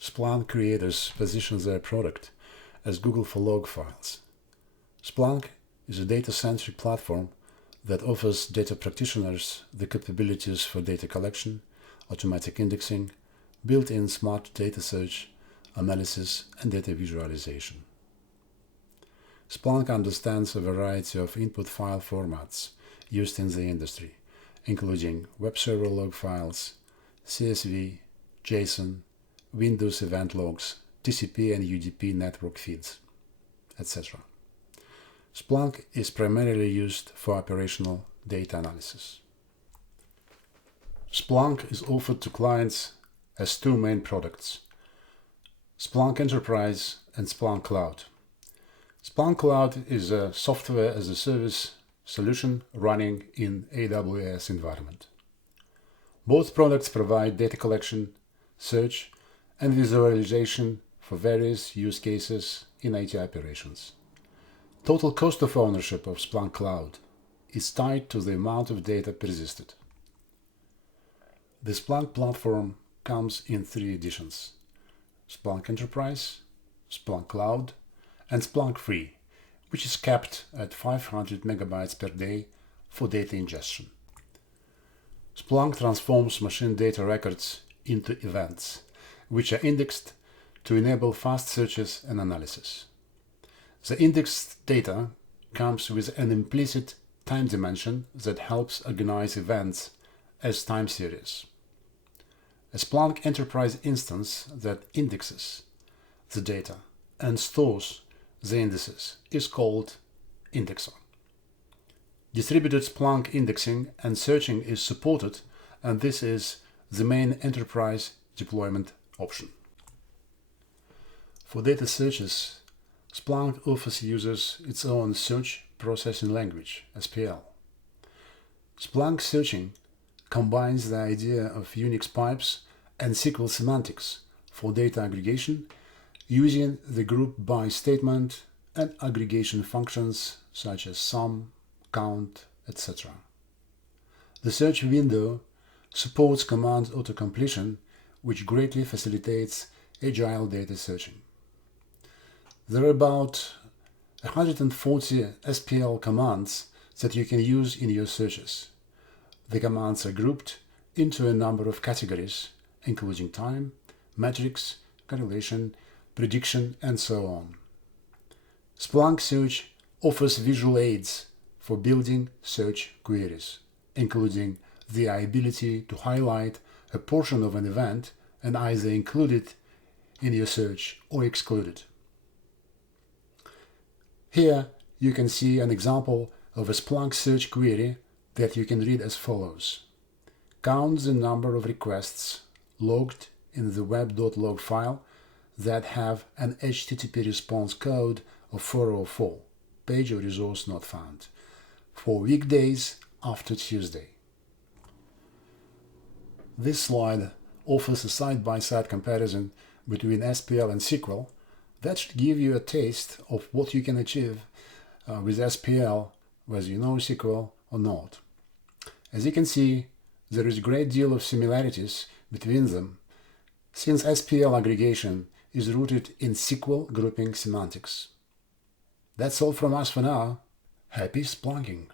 Splunk creators position their product as Google for log files. Splunk is a data-centric platform that offers data practitioners the capabilities for data collection, automatic indexing, built-in smart data search, analysis, and data visualization. Splunk understands a variety of input file formats used in the industry, including web server log files, CSV, JSON, Windows event logs, TCP and UDP network feeds, etc. Splunk is primarily used for operational data analysis. Splunk is offered to clients as two main products: Splunk Enterprise and Splunk Cloud. Splunk Cloud is a software as a service solution running in AWS environment. Both products provide data collection, search, and visualization for various use cases in IT operations. Total cost of ownership of Splunk Cloud is tied to the amount of data persisted. The Splunk platform comes in 3 editions: Splunk Enterprise, Splunk Cloud, and Splunk Free, which is capped at 500 MB per day for data ingestion. Splunk transforms machine data records into events, which are indexed to enable fast searches and analysis. The indexed data comes with an implicit time dimension that helps organize events as time series. A Splunk Enterprise instance that indexes the data and stores the indices is called indexer. Distributed Splunk indexing and searching is supported, and this is the main enterprise deployment option. For data searches, Splunk offers users its own search processing language, SPL. Splunk searching combines the idea of Unix pipes and SQL semantics for data aggregation using the group by statement and aggregation functions such as sum, count, etc. The search window supports command autocompletion, which greatly facilitates agile data searching. There are about 140 SPL commands that you can use in your searches. The commands are grouped into a number of categories, including time, metrics, correlation, prediction, and so on. Splunk Search offers visual aids for building search queries, including the ability to highlight a portion of an event and either include it in your search or exclude it. Here you can see an example of a Splunk search query that you can read as follows. Count the number of requests logged in the web.log file that have an HTTP response code of 404, page or resource not found, for weekdays after Tuesday. This slide offers a side-by-side comparison between SPL and SQL that should give you a taste of what you can achieve with SPL, whether you know SQL or not. As you can see, there is a great deal of similarities between them, since SPL aggregation is rooted in SQL grouping semantics. That's all from us for now. Happy Splunking!